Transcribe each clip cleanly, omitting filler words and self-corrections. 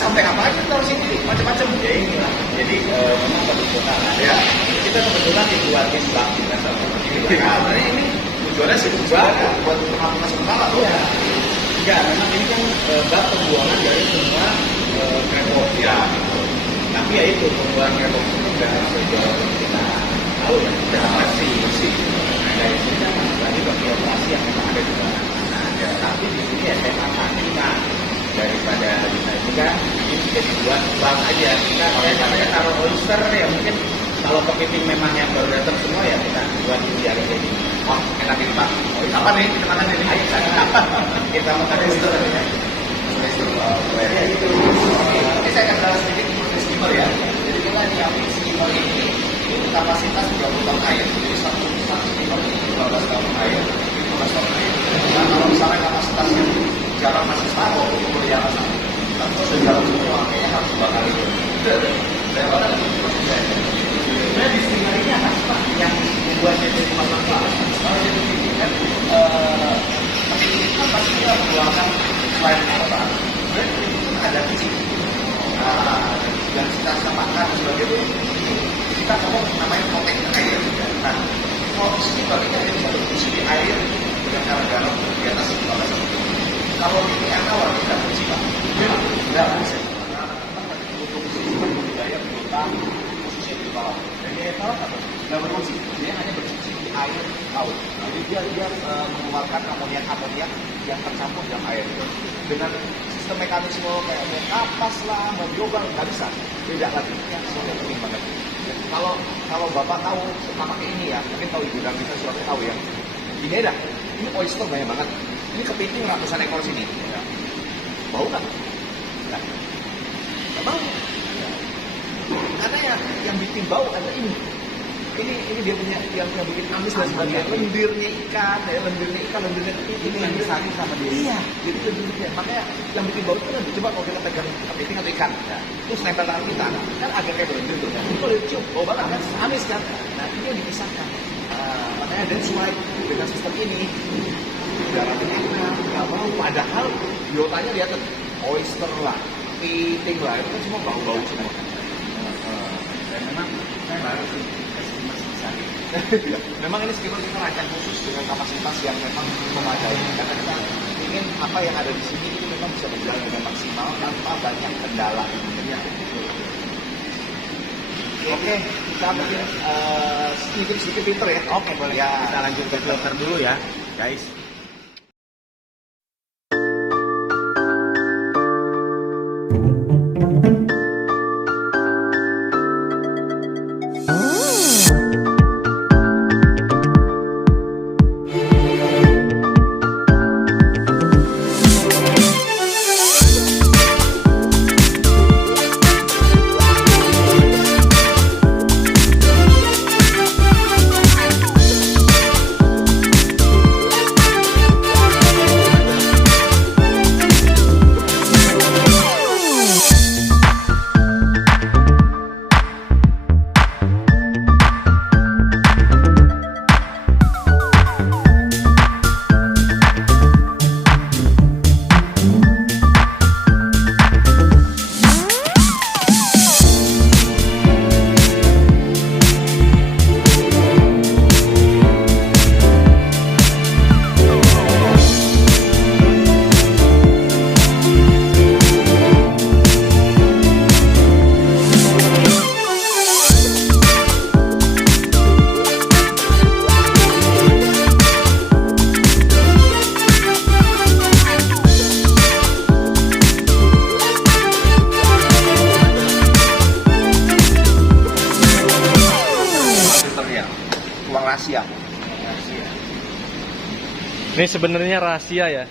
Sampai apa aja taruh sini macam-macam ya inilah. Jadi memang kebetulan ya kita kebetulan dibuatin bak juga sama seperti ini tujuannya sih buat pengampunan sementara tuh ya. Enggak, memang ini kan bak pembuangan dari semua krepot ya. Tapi ya itu pembuangan krepot itu enggak sejauh kita tahu ya, sudah masih dari sini kan lagi bagi operasi yang memang ada di dalam sana. Tapi di sini ya saya manfaatkan daripada kita juga ini bisa dibuat bak aja. Kita kayak taruh oyster ya, mungkin kalau kepiting memang yang baru datang semua ya kita buat biar kayak gini. Oh enak ini Pak. Oh, apa nih kita makan ini? Ayo kita makan oyster ya. Ya itu. Ini saya akan bahas sedikit mengenai skimmer ya. Jadi kita nyiapin skimmer ini kapasitas 20 ton air. Jadi satu skimmer ini 12 ton air, 15 ton air. Nah kalau misalnya kapasitasnya garam masih stabil, itu ya atau segala semua makanya harus bakal itu. Saya bakal itu. Nah di skimmer ini apa sih Pak yang membuatnya jadi masalah? Kalau jadi ini kan kita pasti kita mengeluarkan selain kotoran, ada kucing. Nah yang kita makan sebagai itu kita ngomong namanya protein air. Nah kalau skimmer ini ada di satu fungsi di air dengan cara garam di atas 15. Kalau ini awal kita kunci Pak, tidak bisa. Untuk sistem budidaya biota khususnya di bawah. Dan di bawah apa? Tidak berfungsi. Dia hanya berfungsi di air laut. Jadi dia mengeluarkan amoniak yang tercampur dalam air. Dengan sistem mekanisme kayak mau kapas lah, mau biobal nggak bisa. Beda lagi. Yang semuanya penting banget. Kalau Bapak tahu pakai ini ya, mungkin tahu Ibu dan bisa suatu tahu ya. Ini dah, ini oyster banyak banget. Ini kepiting ratusan ekor sini. Ya. Bau kan? Ya. Nggak bau. Ya. Karena yang bikin bau ada ini. Ini dia punya yang bikin amis dan sebagainya. Lendirnya ikan, lendirnya kepiting. Ini yang disari sama dia. Iya, jadi lendirnya. Makanya yang bikin bau itu kan coba kalau kita pegang kepiting atau ikan, ya. Terus nempel tangan kita, kan agak kayak lendir tuh. Kan? Itu kalau dicium, bau banget kan? Amis kan? Nah ini yang dipisahkan. Makanya that's why dengan sistem ini garamnya enak, nggak bau. Padahal biotanya lihat oyster lah, kepiting lah, itu kan semua bau-bau semua. Dan memang saya baru sih memang ini skimmer kita rancang khusus dengan kapasitas yang memang memadai. Karena kita ingin apa yang ada di sini itu memang bisa berjalan dengan maksimal tanpa banyak kendala. Oke, kita mungkin sedikit filter ya. Oke, boleh. Ya, kita lanjut ke filter dulu ya, guys. Rahasia. Ini sebenarnya rahasia ya.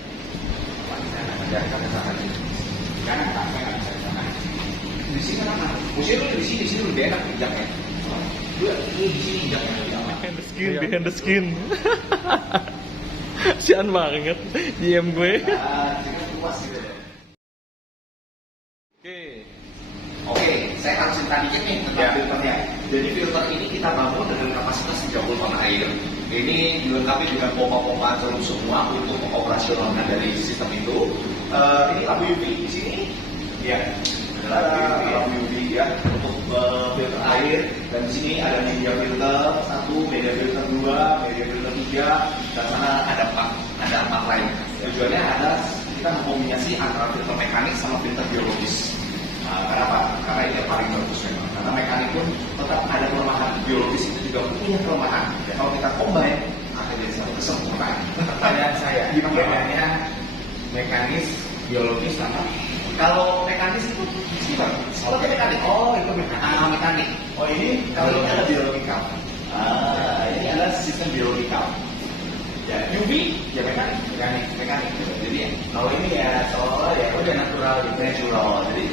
Di sini mana? Di sini lebih enak injaknya. Di sini injaknya. Behind the skin. Sian banget diem gue. Jangan puas gitu. Oke, saya harus cerita dikit nih tentang filternya. Jadi filter ini kita bangun dengan kapasitas 30 ton air. Ini dilengkapi dengan pompa-pompa jarum semua untuk mengoperasionalkan dari sistem itu. Ini lampu UV di sini. Ya, adalah lampu UV ya untuk filter air. Dan di sini ada media filter 1, media filter 2, media filter 3, dan sana ada 4 lain. Tujuannya adalah kita mengkombinasi antara filter mekanik sama filter biologis. Kenapa? Karena ini yang paling bagus memang. Karena mekanik pun tetap ada kelemahan. Biologis itu juga punya kelemahan. Ya, kalau kita combine, akan jadi satu kesempurnaan. Pertanyaan saya, bedanya mekanis, biologis sama? Kalau mekanis itu sebentar. Kalau mekanik, Oh, itu mekanis. mekanik. Oh ini kalau ini ada biologikal. Ini adalah sistem biologikal. Ya, UV, ya mekanik. Jadi Kalau ini ya soal ya udah natural gitu. natural. Jadi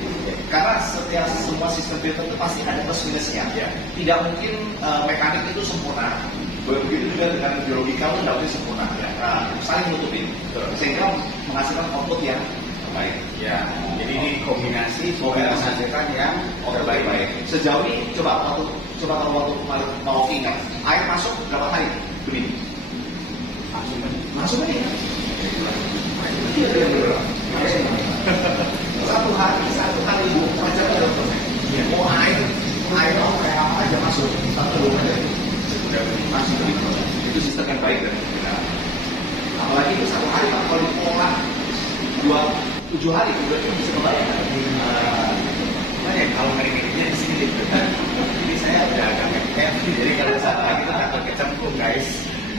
karena setiap semua sistem filter itu pasti ada plus minusnya. Ya. Tidak mungkin mekanik itu sempurna. Begitu juga dengan biologikal itu tidak mungkin sempurna. Ya. Nah, saling menutupin. Sehingga menghasilkan output yang baik. Ya, jadi ini kombinasi menghasilkan yang terbaik. Sejauh ini coba kalau waktu kemarin mau ingat, air masuk berapa kali? Begini. Langsung aja. Iya, benar. Satu hari ibu macam ada. Mau air mau kayak apa aja masuk. Satu aja. Sudah langsung itu sistem yang baik dari kita. Apalagi itu satu hari kalau diolah 7 hari berarti bisa membayar. kalau meriknya di sini gitu. Jadi saya udah agak mepet. Jadi kalau salah kita takut kecemplung guys.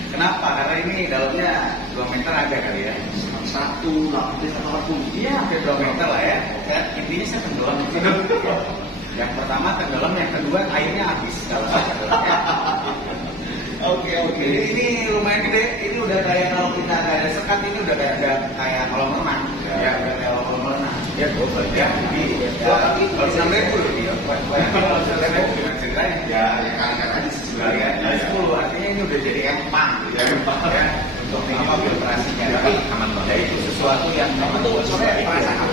Kenapa? Karena ini dalamnya 2 meter ada kali ya. 1 lapis atau apapun. Iya, hampir 2 meter lah ya. Ya, intinya saya tenggelam. Yang pertama tenggelam, yang kedua airnya habis kalau saya tenggelam ya. Oke. Ini lumayan gede. Ini udah kayak kalau kita nggak ada sekat ini udah kayak kolam renang. Ya, udah kayak kolam renang. Ya, gue ya. Tapi kalau 6.000 loh dia. Kalau 6.000 dengan ceritanya. Ya kan aja Ya, 10 artinya ini udah jadi empang gitu ya. Ya, untuk apa filtrasinya. Tapi aman banget. Ya itu sesuatu yang Apa tuh sebenarnya perasaan?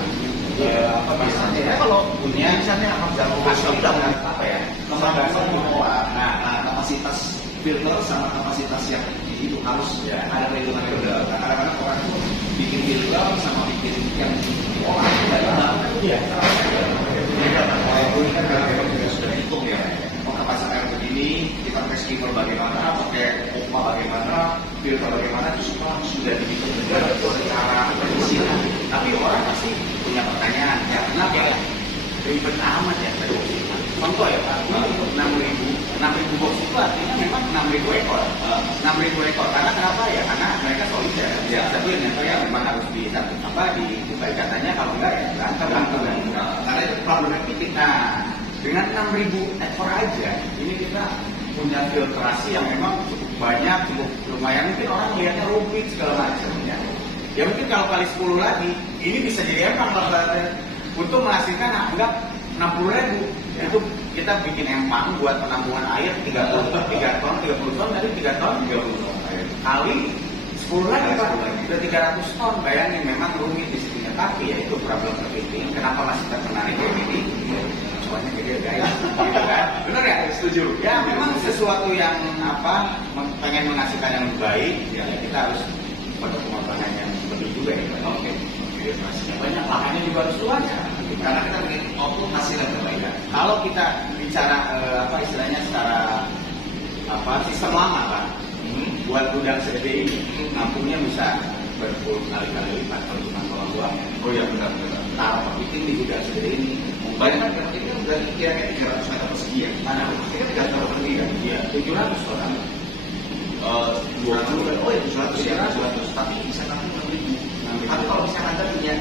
apa biasanya Ya kalau punya misalnya apa jalan masuk udah apa ya? kemampuan mengolah. Nah, Kapasitas filter sama kapasitas yang itu harus Ya. ada perhitungan juga. Kadang-kadang orang itu bikin filter sama bikin yang diolah itu beda. iya. Kalau ini kan memang juga sudah hitung ya. Kapasitas air begini, kita pakai skimmer bagaimana, pakai pompa bagaimana, filter bagaimana, itu semua sudah dihitung juga secara presisi. Tapi orang pasti punya pertanyaan, ya kenapa ya? Ribet amat ya. Contoh ya Pak, untuk 6.000 box itu artinya memang 6.000 ekor. 6.000 ekor, karena kenapa ya? Karena mereka solid ya. Tapi yang memang harus dibuka katanya kalau enggak ya berantem. Karena itu problemnya titik. Nah, dengan 6.000 ekor aja, ini kita punya filtrasi yang memang cukup banyak, cukup lumayan. Mungkin orang melihatnya rumit segala macam ya. Ya mungkin kalau kali 10 lagi, ini bisa jadi empang lah untuk menghasilkan anggap 60.000. Itu kita bikin empang buat penampungan air 3 ton, 30 ton, dari 3 ton, 30 ton air. Kali 10 lagi Pak, udah 300 ton. Bayangin memang rumit di sini. Tapi ya itu problem terpenting. Kenapa masih termenarik kayak gini? Soalnya gede guys, gitu kan? Bener ya? Setuju. Ya memang sesuatu yang pengen menghasilkan yang baik, ya kita harus pada pengembangan yang lebih juga ya. Oke. Masih banyak, lahannya juga harus luas ya. Karena kita ingin output hasil yang terbaik. Kalau kita bicara istilahnya secara sistem lama Pak, buat gudang segede ini, nampungnya bisa berpuluh kali lipat kalau cuma kolam doang. Oh iya benar. Taruh bikin di gudang segede ini. Bayangkan kan ini kan udah kira-kira 300 meter persegi ya. Mana? Ini kan 300 meter persegi kan. Iya, 700 total. 20 kan. Oh ya 700 ya. 700. Tapi bisa nanti 6.000. Tapi kalau misalnya Anda punya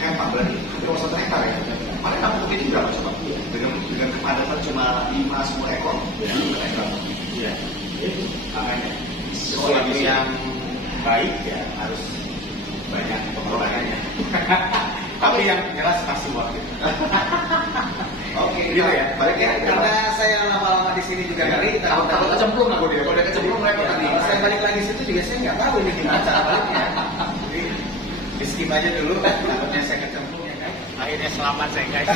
empang berarti hampir 1 hektar ya. Paling nampung ini berapa coba? Dengan kepadatan cuma 5-10 ekor. Ya. 1 hektar. Iya. Itu makanya sesuatu yang baik ya harus banyak pengelolaannya. Tapi yang jelas pasti waktu. Oke, Gitu ya. Balik ya. Karena saya lama-lama di sini juga kali Kalau kecemplung aku dia. Kalau udah kecemplung mereka tadi. Kalau saya balik lagi situ juga saya nggak tahu ini gimana cara baliknya. Jadi di skim aja dulu, takutnya saya kecemplung ya guys. Akhirnya selamat saya guys.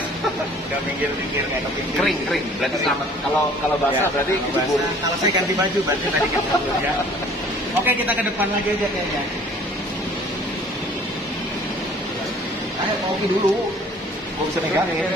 Udah minggir-minggir kayak kepinggir. Kering. Berarti selamat. Kalau basah Ya, berarti kalau kecebur. basah. Kalau saya ganti baju berarti tadi kecemplung ya. Oke, kita ke depan lagi aja kayaknya. Ayo kopi dulu. Gua bisa megangin.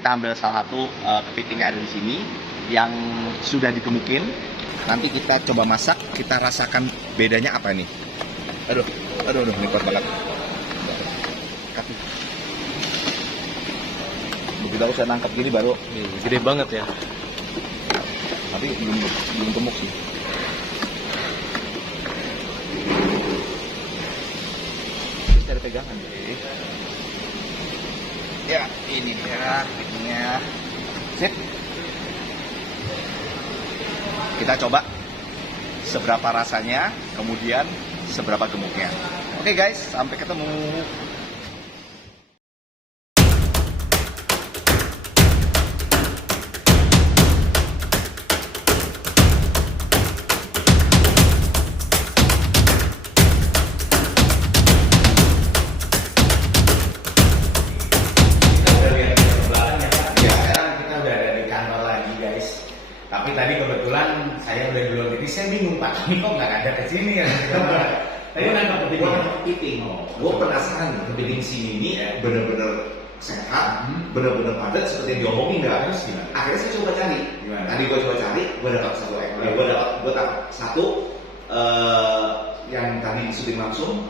Kita ambil salah satu kepiting yang ada di sini yang sudah ditumikin. Nanti kita coba masak, kita rasakan bedanya apa nih. Aduh, ini kuat banget. Kaki. Begitu aku saya nangkap gini baru Gede banget ya. tapi belum gemuk sih. Ini cari pegangan deh. Ya, ini dia kepitingnya. Sip. Kita coba seberapa rasanya, kemudian seberapa gemuknya. Oke guys, sampai ketemu. Tapi tadi kebetulan saya udah duluan, jadi saya bingung Pak, ini kok nggak ada ke sini ya? Tadi nangkap kepiting. Gue penasaran nih, kepiting sini ini bener-bener sehat, bener-bener padat seperti yang diomongin nggak? Terus gimana? Akhirnya saya coba cari. Gimana? Tadi gue coba cari, gue dapat satu ekor. Gue dapat satu yang tadi disuting langsung,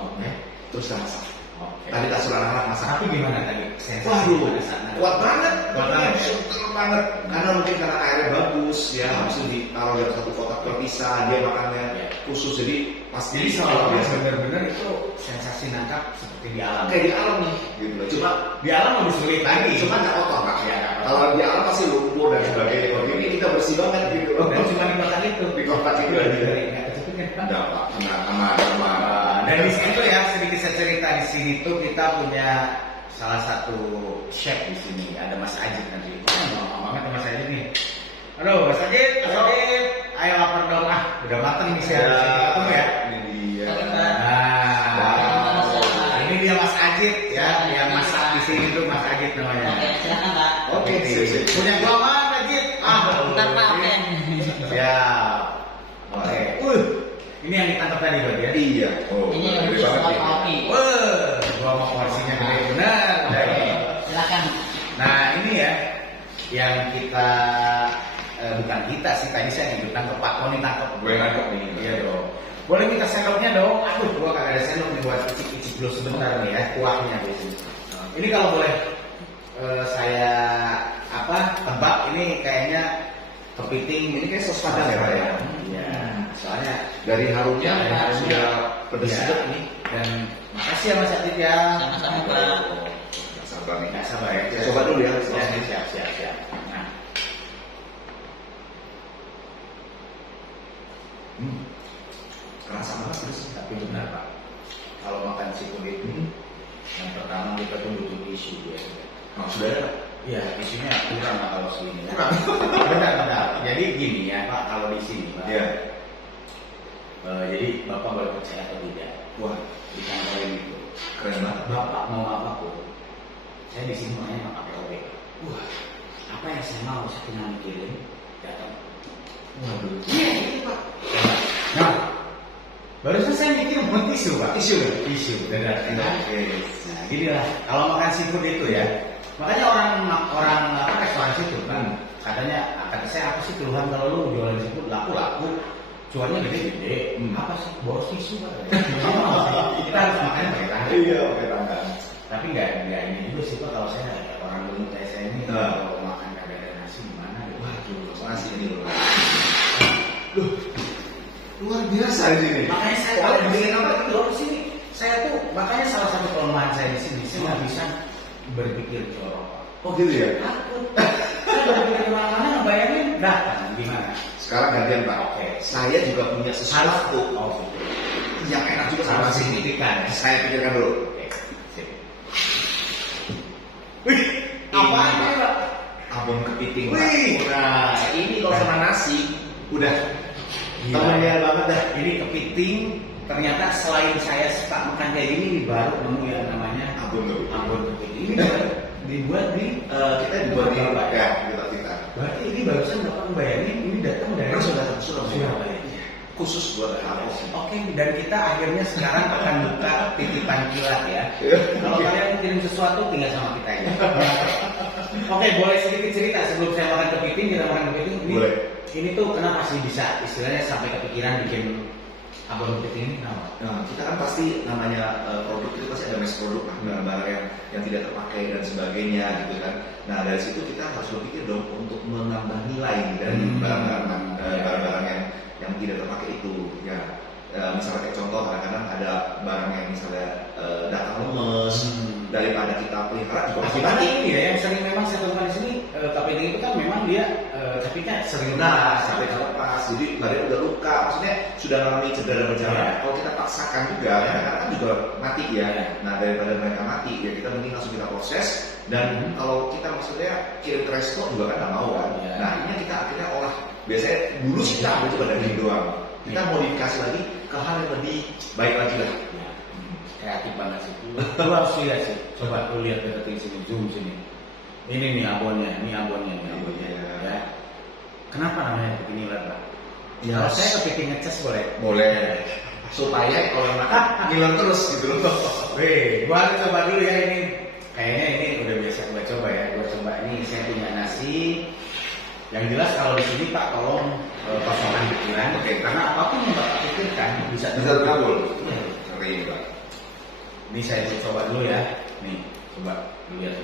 terus rasa. Oke. Tadi tak suruh anak-anak masak. Tapi gimana tadi? Sensasi Waduh, pada sana? kuat banget, Kuat banget. super banget. Karena mungkin karena airnya bagus, ya habis itu ditaruh dalam satu kotak terpisah, dia makannya khusus, jadi pasti. Jadi seolah-olah benar-benar itu sensasi nangkap seperti di alam. Kayak di alam nih, gitu loh. Cuma Di alam lebih sulit lagi. cuma nggak kotor kak. Ya, Kalau di alam pasti lumpur dan sebagainya. Kalau ini kita bersih banget gitu loh. dan cuma di kotak itu. Di kotak itu aja. Nggak kecepet kan? Enggak pak, aman. Dan di sini tuh ya sedikit saya cerita, di sini tuh kita punya salah satu chef di sini, ada Mas Ajit nanti. Lama banget Mas Ajit nih. Aduh Mas Ajit, ayo lapar dong udah mateng nih saya ketemu ya. Ini dia. Nah, ini dia Mas Ajit ya, yang masak di sini tuh Mas Ajit namanya. Silakan Pak. Oke, siap. Punya gua mana Ajit? Bentar Pak, oke. Ya. Oke. Ini yang ditangkap tadi berarti ya? Iya. Oh, Ini yang gede khusus banget buat ini. kopi. Gua mau porsinya gede benar. Silakan. Nah ini ya yang kita bukan kita sih, tadi saya ngikutan ke Pak Tony tangkap. Gue nangkep nih. Iya dong. Boleh minta sendoknya dong? Aduh, gua kagak ada sendok nih buat icip-icip dulu sebentar nih ya kuahnya di sini. Ini kalau boleh saya tebak ini kayaknya kepiting. Ini kayak sos padang ya Pak ya? Iya. Soalnya Dari harumnya sudah pedes Iya. sedap nih. Dan makasih ya Mas Adit ya. Sama-sama, Pak. Sabar nih. Nggak sabar ya. Saya coba dulu ya. Siap. Nah. Kerasa banget terus. Tapi benar Pak, kalau makan seafood itu yang pertama kita tuh butuh tisu ya. Oh, sudah ada. Iya, tisunya kurang Pak kalau segini ya. Kurang. Benar. Jadi gini ya Pak, kalau di sini Pak. Iya. Jadi Bapak boleh percaya atau tidak? Wah, Di kantor ini itu, keren banget. Bapak mau apapun, saya di sini makanya nggak pakai OB. Wah, Apa yang saya mau saya tinggal mikirin, datang. waduh. Iya, itu Pak. Nah, barusan saya mikir mau tisu Pak. Tisu. Dan Oke. Nah, gini lah. Kalau makan seafood itu ya, makanya orang restoran seafood kan katanya, kata saya apa sih keluhan kalau lu jualan seafood laku, cuannya gede-gede. Apa sih boros tisu Pak? Kita harus makan pakai tangan. Iya, oke tangan. Tapi nggak ini juga sih Pak, kalau saya orang gemuk kayak saya ini kalau makan kagak ada nasi gimana gitu. Waduh, nasi ini loh. Luar biasa di sini. Makanya saya kalau bikin apa itu loh sini. Saya tuh makanya salah satu kelemahan saya di sini, saya nggak bisa berpikir jorok. Oh gitu ya. Takut. Saya berpikir kemana-mana ngebayangin datang gimana. Sekarang gantian Pak. Oke. Saya juga punya sesuatu yang enak juga sama Sama sini. signifikan. Saya pikirkan dulu. Oke. Sip. Wih, apa ini Pak? Abon kepiting. Pak. Wih. Nah, ini kalau sama nasi udah Gila. temennya banget dah. Ini kepiting. Ternyata selain saya suka makan kayak gini, baru nemu yang namanya Abon kepiting. abon kepiting. Ini dibuat di Kita dibuat di Pak. ya, kita. Berarti ini barusan Bapak bayangin ini datang dari Sudah. Surabaya. Khusus buat Abon. Oke, dan kita akhirnya sekarang akan buka titipan kilat ya. Kalau kalian kirim sesuatu tinggal sama kita ya. Oke, boleh sedikit cerita sebelum saya makan kepiting, kita makan kepiting. Boleh. Ini tuh kenapa sih bisa istilahnya sampai kepikiran bikin abon kepiting ini? Kenapa? Nah, kita kan pasti namanya produk itu pasti ada mass produk lah, barang-barang yang tidak terpakai dan sebagainya gitu kan. Nah dari situ kita harus berpikir dong untuk menambah nilai dari barang-barang yang tidak terpakai itu. Ya, misalnya kayak contoh kadang-kadang ada barang yang misalnya datang lemes, daripada kita pelihara juga masih Gimana mati. ini ya yang sering memang saya temukan di sini kepiting itu kan memang dia capitnya sering Sampai lepas, jadi badannya udah luka, maksudnya sudah mengalami cedera dan berjalan. Ya. Kalau kita paksakan juga, karena kan juga mati ya. Nah daripada mereka mati, ya kita mending langsung kita proses. Dan kalau kita maksudnya kirim ke resto juga kan nggak mau kan. Ya. Nah ini kita akhirnya olah. Biasanya dulu sih kita ambil cuma daging doang. Kita modifikasi lagi ke hal yang lebih baik lagi lah. Ya, kreatif banget sih. Lu harus lihat sih. Coba lu lihat deketin sini, zoom sini. Ini nih abonnya. Ya. Kenapa namanya kepiting ngiler, Pak? Ya, Kalau saya kepiting ngecas boleh. boleh. Supaya kalau yang makan ngiler terus gitu loh. Wih, gua harus coba dulu ya ini. Kayaknya ini udah biasa gua coba ya. Gua coba ini, saya punya nasi. Yang jelas kalau di sini Pak tolong kosongkan pikiran. Oke. Karena apapun yang Bapak pikirkan bisa Bisa terkabul. Iya. Keren Pak. Ini saya coba dulu ya. Nih, coba lihat.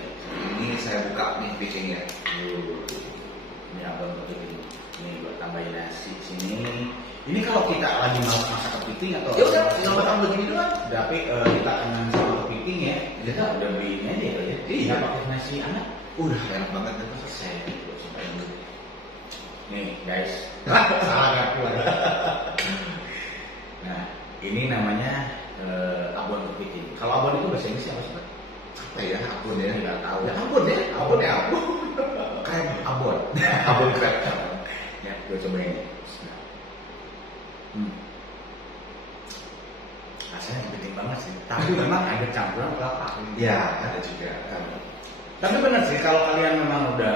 Ini saya buka nih pickingnya. Ini abang kepiting. Ini buat tambahin nasi sini. Ini kalau kita lagi mau masak kepiting atau Ya udah, tinggal makan begini doang. tapi kita kangen sama kepiting ya. Kita udah beli ini aja kali ya. Iya. Nggak pakai nasi anak. Udah enak banget dan Saya cobain dulu. Nih guys, salah aku ada. Nah, ini namanya abon kepiting. Kalau abon itu bahasa Inggris apa sih, Pak? apa ya? Abon ya? Nggak tahu. Ya abon ya? Abon ya abon. Krem abon. Abon krep. Ya, gue cobain. Rasanya kepiting banget sih. Tapi memang ada campuran kelapa. Ya, ada juga. Tapi benar sih kalau kalian memang udah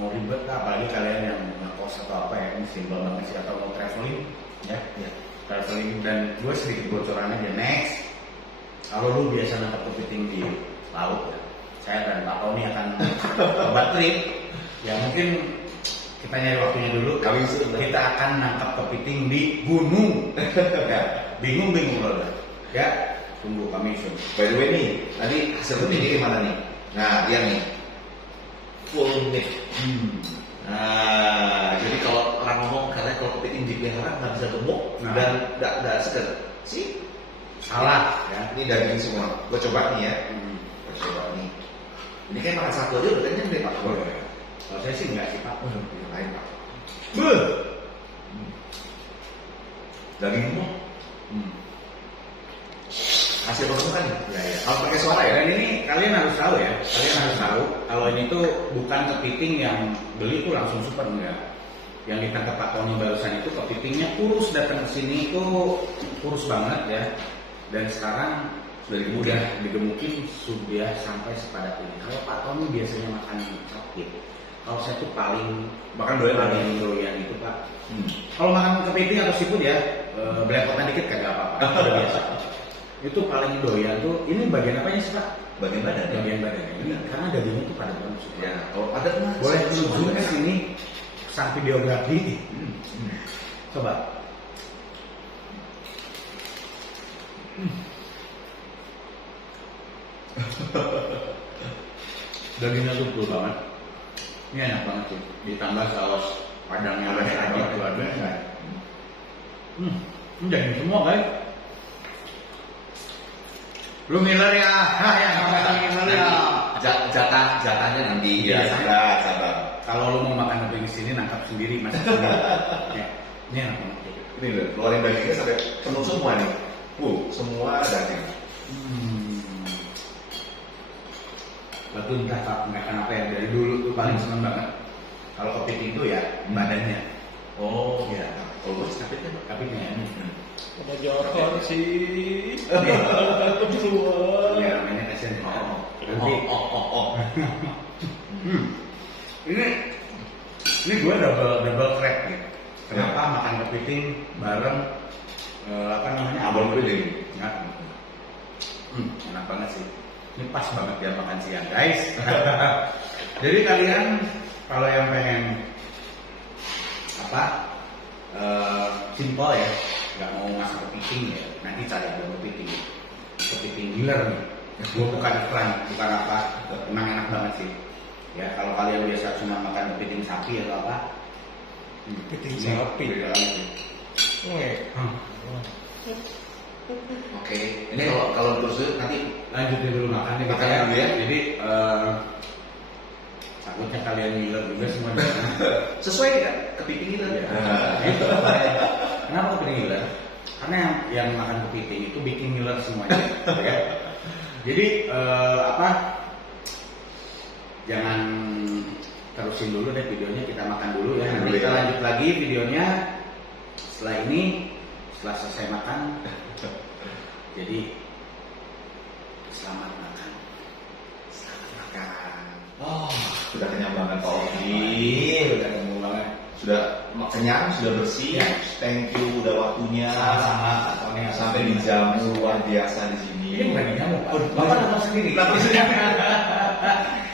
mau ribet, apalagi kalian yang ngekos atau apa ya, ini simpel banget sih, atau mau traveling, ya, traveling. Dan gue sedikit bocoran aja. Next, kalau lu biasa nangkap kepiting di laut ya, saya dan Pak Tony akan buat trip. Ya mungkin kita nyari waktunya dulu. Kita akan nangkap kepiting di gunung. Ya, bingung loh. Ya, tunggu kami show. By the way nih, tadi hasil kepiting gimana nih? Nah, dia nih full nih. Nah, jadi kalau orang ngomong karena kalau kepiting dipelihara nggak bisa gemuk dan nggak seger, sih Salah ya. ini daging semua. Gue coba nih ya. Gue coba nih. Ini kayak makan satu aja udah kenyang deh Pak. Kalau saya sih enggak sih Pak. Yang lain Pak. Beuh. Daging semua. Hasil pemasukan nih. Ya. Harus pakai suara ya. Dan ini kalian harus tahu ya. Kalian harus tahu kalau ini tuh bukan kepiting yang beli tuh langsung super enggak. Yang ditangkap Pak Tony barusan itu kepitingnya kurus, datang ke sini itu kurus banget ya. Dan sekarang sudah digemukin sudah sampai sepadat ini. Kalau Pak Tony biasanya makan sapi, kalau saya tuh paling doyan itu Pak. Kalau makan kepiting atau seafood ya belepotan dikit kagak apa-apa. Udah biasa. Itu paling doyan tuh ini bagian apanya sih Pak? Bagian badan. Bagian badan ini karena dagingnya tuh padat banget. Ya, kalau padat mah Boleh lu zoom ke sini sang videografi. Coba. Dagingnya tuh full banget. Ini enak banget sih. Ditambah saus padangnya aja luar biasa. Ini daging semua guys. Lu Miller ya, yang makan Miller ya. Jatahnya nanti ya. Sabar. Kalau lu mau makan lebih di sini nangkap sendiri masak sendiri. Ya, ini enak banget. Ini loh, keluarin dagingnya sampai penuh semua nih. Semua daging. Batu entah kenapa ya dari dulu tuh paling seneng banget. Kalau kepiting itu ya badannya. Oh iya. Kalau gue Kapitnya. Ada jorok sih. Ya namanya kasihan. Ini gue double crab gitu. Kenapa makan kepiting bareng apa namanya abon kepiting? Enak banget sih. Ini pas banget ya makan siang guys. Jadi kalian kalau yang pengen apa simple ya, nggak mau masak kepiting ya, nanti cari abon kepiting giler nih. Gue bukan iklan, bukan apa, emang enak banget sih. Ya kalau kalian biasa cuma makan kepiting sapi atau apa, Kepiting sapi. beda lagi. Oke. Ini kalau terus nanti Lanjutin dulu makannya kita Makannya dulu ya. Jadi takutnya kalian ngiler juga semua di sana. sesuai kan kepiting itu. Gitu. Kenapa kepiting ngiler? Karena yang makan kepiting itu bikin ngiler semuanya. Ya. Jadi jangan terusin dulu deh videonya, kita makan dulu ya. Nanti kita lanjut lagi videonya setelah ini, setelah selesai makan. Jadi selamat makan. Oh, sudah kenyang banget Pak Ogi. Udah ketemu banget. Sudah kenyang, sudah bersih. Ya. Thank you udah waktunya. Sama-sama. Sampai dijamu luar biasa di sini. Ini bukan dijamu, Pak. Bapak Bapak nangkap sendiri.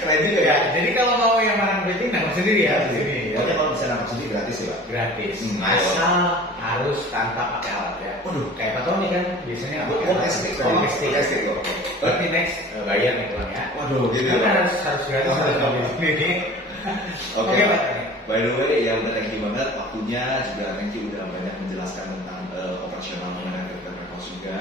Keren juga ya. Jadi kalau mau yang makan kepiting nangkap sendiri ya. Sendiri. Pokoknya kalau bisa nangkap sendiri gratis ya Pak. Gratis. Ayo. Asal harus tanpa pakai alat ya. Waduh. Kayak Pak Tony kan biasanya nggak pakai Gue alat. testing Testing. kok. Berarti next bayar nih Bang ya. Waduh, gitu. Kan harus gratis harus ini. Oke, Pak. by the way, ya udah thank you banget waktunya, juga thank you udah banyak menjelaskan tentang operasional mengenai Warehouse juga.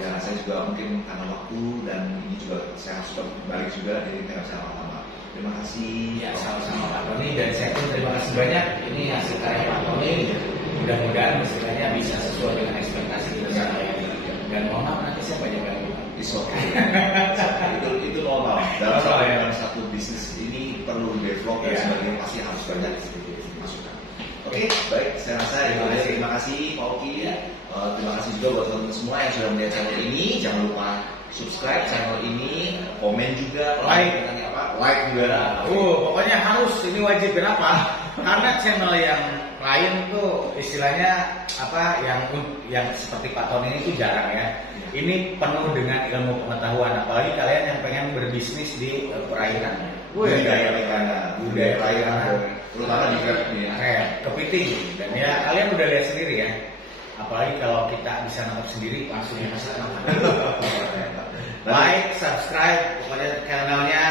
Ya, saya juga mungkin karena waktu dan ini juga saya harus balik juga, jadi nggak bisa lama-lama. Terima kasih. Ya, sama-sama Pak Tony, dan saya pun terima kasih banyak. Ini hasil karya Pak Tony. Mudah-mudahan istilahnya bisa sesuai dengan ekspektasi kita semua ya. Dan mohon maaf nanti saya banyak ganggu. It's okay. itu normal. Dalam satu bisnis ini perlu develop dan sebagainya, pasti harus banyak masukan. Oke, baik. Saya rasa terima kasih Pak Oki. Terima kasih juga buat teman-teman semua yang sudah melihat channel ini. Jangan lupa subscribe channel ini, komen juga, like juga. Pokoknya harus, ini wajib. Kenapa? Karena channel yang lain tuh istilahnya apa yang seperti Pak Tony ini tuh jarang ya. Ini penuh dengan ilmu pengetahuan, apalagi kalian yang pengen berbisnis di perairan. Budaya perairan, terutama di Krep ini ya. kepiting. Dan ya kalian udah lihat sendiri ya. Apalagi kalau kita bisa nangkap sendiri, langsung bisa nangkap. Like, subscribe, pokoknya channelnya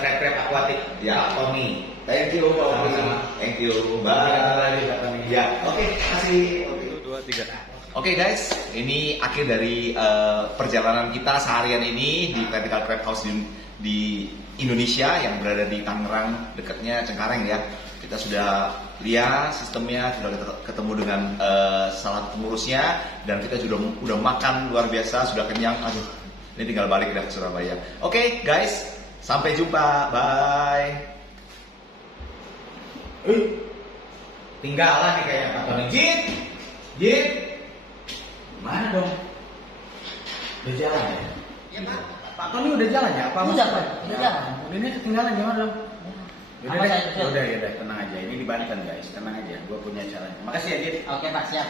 Krep Aquatic ya Tony. Thank you Pak Oki. Thank you. Bye. Ya, oke, kasih. 1, 2, 3. Oke guys, ini akhir dari perjalanan kita seharian ini di Vertical Crab House di Indonesia yang berada di Tangerang, dekatnya Cengkareng ya. Kita sudah lihat sistemnya, sudah ketemu dengan salah pengurusnya, dan kita juga udah makan luar biasa, sudah kenyang. Aduh, ini tinggal balik dah ke Surabaya. Oke guys, sampai jumpa, bye. Tinggalan nih kayaknya Pak Tony. Jit. Mana dong? Udah jalan ya? Iya Pak. Pak Tony udah jalan ya? Apa Udah Pak, udah jalan. Udah, ini ketinggalan gimana dong? Apa saya dulu? Udah, tenang aja. Ini di Banten guys, tenang aja. Gua punya caranya. Makasih ya Jit. Oke Pak, siap.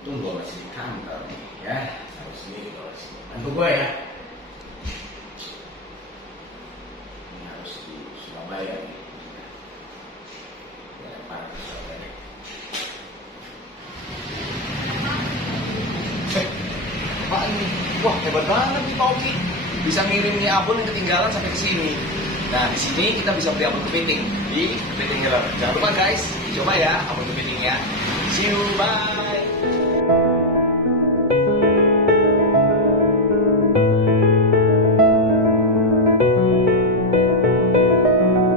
Untung gua masih di kantor nih, ya. Harus ini kalau sini. Bantu gua ya. Ini harus di Surabaya nih. Ya, Pak, di Surabaya. Pak ini, wah hebat banget nih Pak Oki, bisa ngirim nih abon yang ketinggalan sampai ke sini. Nah di sini kita bisa beli abon kepiting di Kepiting Healer. Jangan lupa guys, dicoba ya abon kepitingnya. See you, bye.